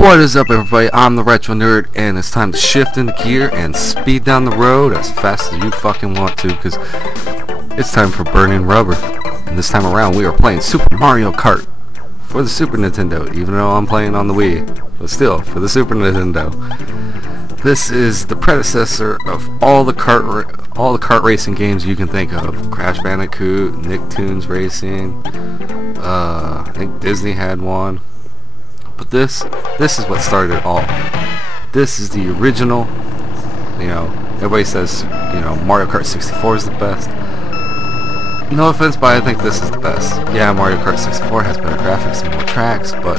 What is up, everybody? I'm the Retro Nerd, and it's time to shift into gear and speed down the road as fast as you fucking want to, because it's time for burning rubber. And this time around, we are playing Super Mario Kart for the Super Nintendo, even though I'm playing on the Wii, but still, for the Super Nintendo. This is the predecessor of all the kart racing games you can think of. Crash Bandicoot, Nicktoons Racing, I think Disney had one. But this is what started it all. This is the original. You know, everybody says, you know, Mario Kart 64 is the best. No offense, but I think this is the best. Yeah, Mario Kart 64 has better graphics and more tracks, but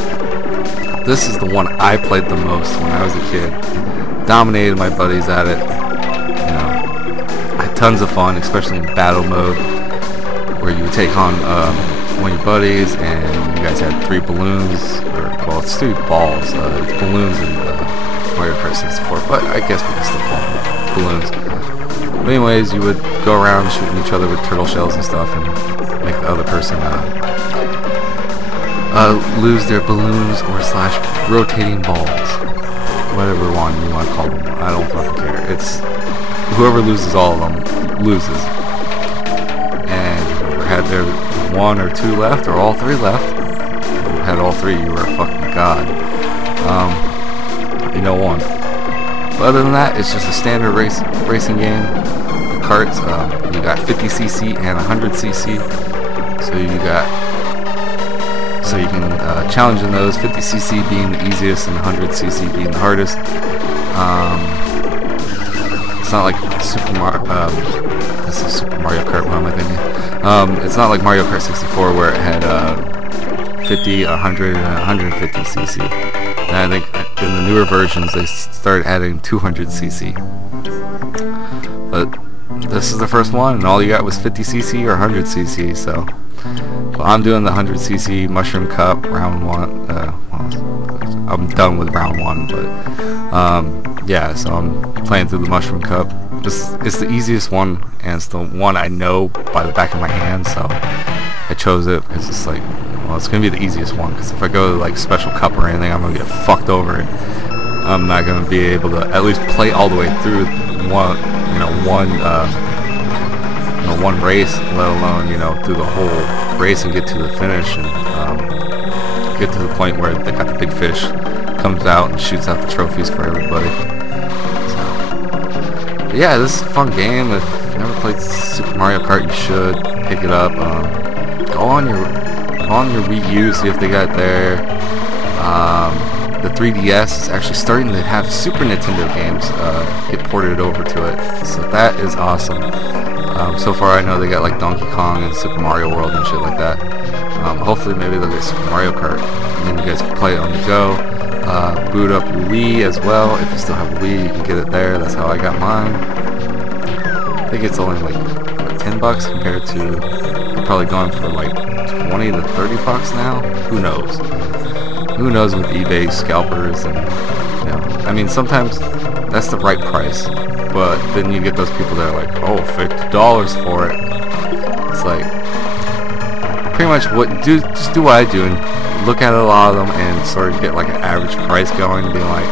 this is the one I played the most when I was a kid. Dominated my buddies at it. You know, I had tons of fun, especially in battle mode, where you would take on one of your buddies, and you guys had 3 balloons, or well, it's 3 balls. It's balloons in Mario Kart 64, but I guess we can still call them balloons. But anyways, you would go around shooting each other with turtle shells and stuff, and make the other person lose their balloons or / rotating balls, whatever one you want to call them. I don't fucking care. It's whoever loses all of them loses. And whoever had their 1 or 2 left, or all 3 left, if you had all 3, you were a fucking god. You know, won. But other than that, it's just a standard racing game. The karts, you got 50cc and 100cc, so you can challenge in those. 50cc being the easiest and 100cc being the hardest. It's not like Super Mario. This is Super Mario Kart. What am I thinking? It's not like Mario Kart 64 where it had 50, 100, and 150cc. And I think in the newer versions they started adding 200cc. But this is the first one, and all you got was 50cc or 100cc. So well, I'm doing the 100cc Mushroom Cup round 1. Well, I'm done with round 1, but yeah. So I'm playing through the Mushroom Cup. It's the easiest one, and it's the one I know by the back of my hand, so I chose it because it's like, well, it's gonna be the easiest one. Because if I go to like Special Cup or anything, I'm gonna get fucked over, and I'm not gonna be able to at least play all the way through one race, let alone through the whole race and get to the finish and get to the point where they got the big fish comes out and shoots out the trophies for everybody. Yeah, this is a fun game. If you've never played Super Mario Kart, you should pick it up. Go on your Wii U, see if they got it there. The 3DS is actually starting to have Super Nintendo games get ported over to it, so that is awesome. So far, I know they got like Donkey Kong and Super Mario World and shit like that. Hopefully, maybe they'll get Super Mario Kart, and then you guys can play it on the go. Boot up your Wii as well. If you still have a Wii, you can get it there. That's how I got mine. I think it's only like $10 compared to they're probably going for like 20 to $30 now. Who knows? Who knows with eBay scalpers and I mean, sometimes that's the right price, but then you get those people that are like, oh, $50 for it. It's like pretty much just do what I do and look at a lot of them and sort of get like an average price going, being like,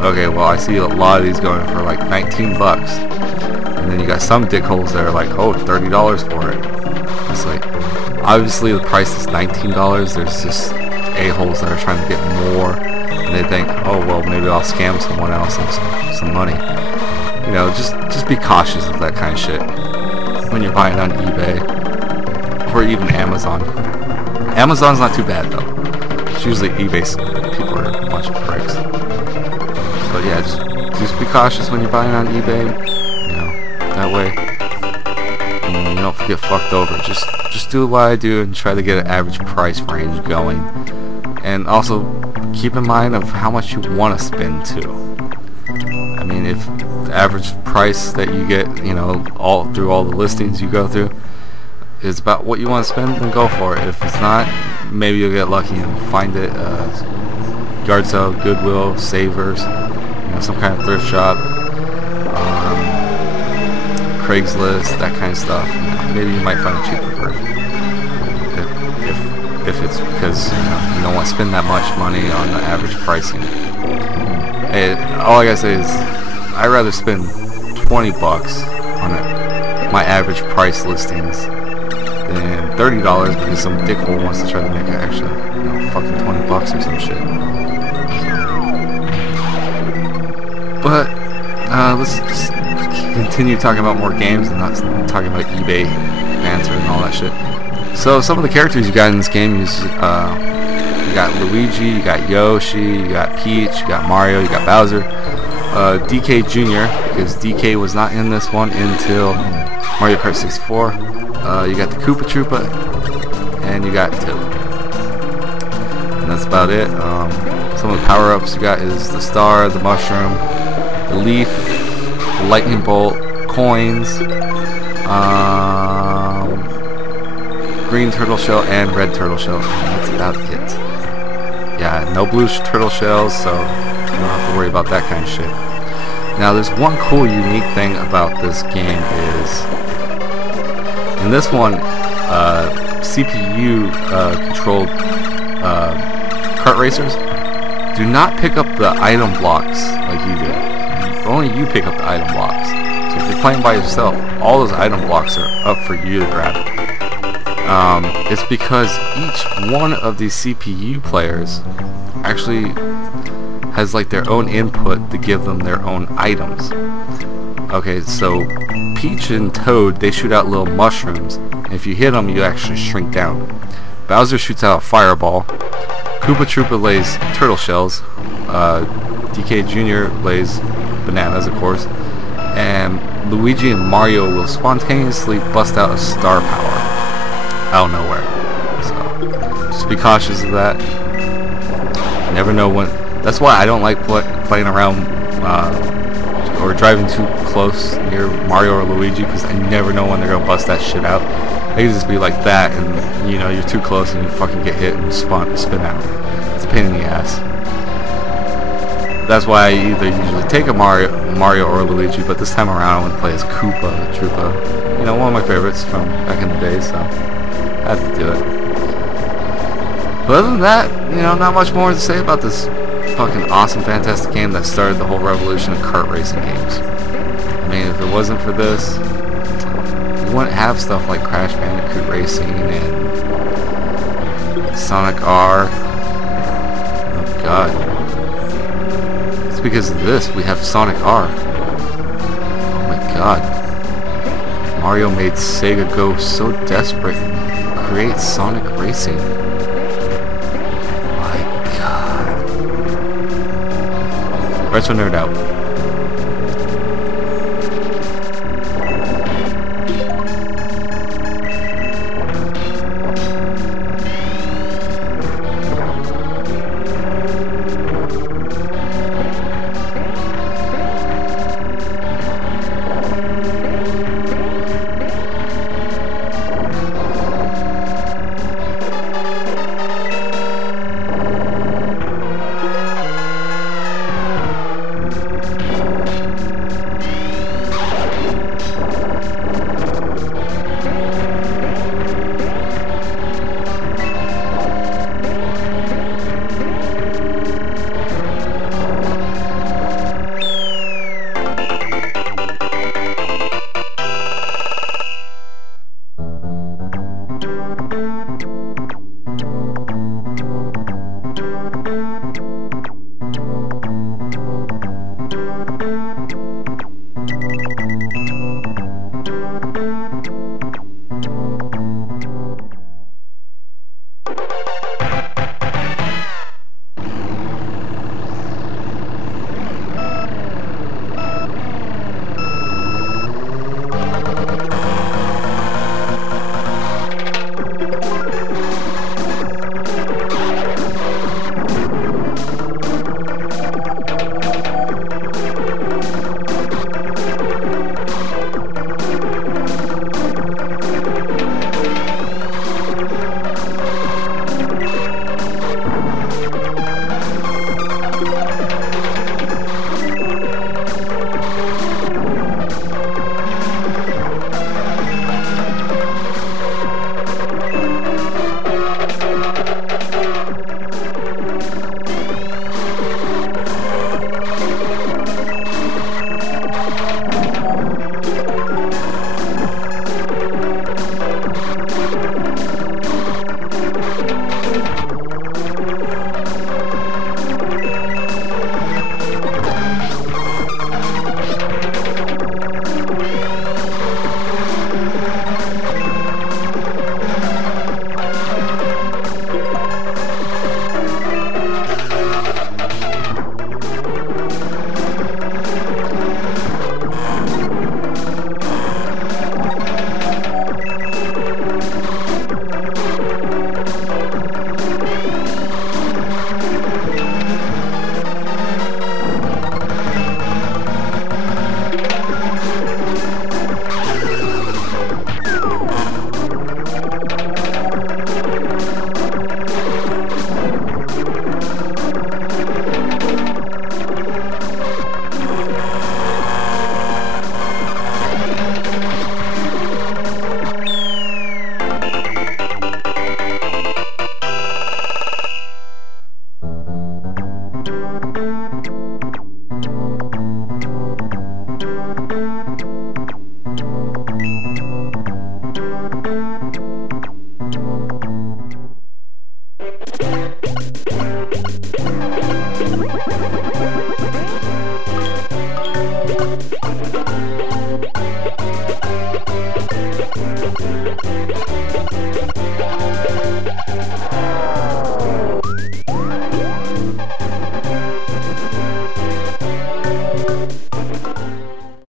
okay, well, I see a lot of these going for like $19, and then you got some dickholes that are like, oh, $30 for it. It's like, obviously the price is $19. There's just a-holes that are trying to get more, and they think, oh, well, maybe I'll scam someone else some money. Just be cautious of that kind of shit when you're buying on eBay or even Amazon. Amazon's not too bad though. It's usually eBay people are a bunch of pricks. But yeah, just be cautious when you're buying on eBay. That way you don't get fucked over. Just do what I do and try to get an average price range going. And also keep in mind of how much you want to spend too. I mean, if the average price that you get, all through all the listings you go through is about what you want to spend, then go for it. If it's not, maybe you'll get lucky and find it yard sale, Goodwill, Savers, some kind of thrift shop, Craigslist, that kind of stuff. Maybe you might find a cheaper version if it's because you don't want to spend that much money on the average pricing. All I gotta say is I'd rather spend 20 bucks on my average price listings than $30 because some dickhole wants to try to make it actually fucking 20 bucks or some shit. But let's just continue talking about more games and not talking about eBay banter and all that shit. So some of the characters you got in this game, you got Luigi, you got Yoshi, you got Peach, you got Mario, you got Bowser, DK Jr. because DK was not in this one until Mario Kart 64. You got the Koopa Troopa, and you got Toad. And that's about it. Some of the power-ups you got is the star, the mushroom, the leaf, the lightning bolt, coins, green turtle shell, and red turtle shell. And that's about it. Yeah, no blue turtle shells, so you don't have to worry about that kind of shit. Now, there's one cool, unique thing about this game is, in this one, CPU controlled kart racers do not pick up the item blocks like you do. Only you pick up the item blocks. So if you're playing by yourself, all those item blocks are up for you to grab. It's because each one of these CPU players actually has like their own input to give them their own items. Okay, so Peach and Toad, they shoot out little mushrooms, and if you hit them, you actually shrink down. Bowser shoots out a fireball. Koopa Troopa lays turtle shells. DK Jr. lays bananas, of course. And Luigi and Mario will spontaneously bust out a star power out of nowhere. So just be cautious of that. You never know when. That's why I don't like playing around or driving too close near Mario or Luigi, because I never know when they're gonna bust that shit out. They can just be like that, and you're too close and you fucking get hit and spin out. It's a pain in the ass. That's why I either usually take a Mario or Luigi, but this time around I want to play as Koopa Troopa. One of my favorites from back in the day, so I had to do it. But other than that, not much more to say about this fucking awesome, fantastic game that started the whole revolution of kart racing games. I mean, if it wasn't for this, you wouldn't have stuff like Crash Bandicoot Racing and Sonic R. Oh god. It's because of this we have Sonic R. Oh my god. Mario made Sega go so desperate and create Sonic Racing. My god. Retro Nerd out.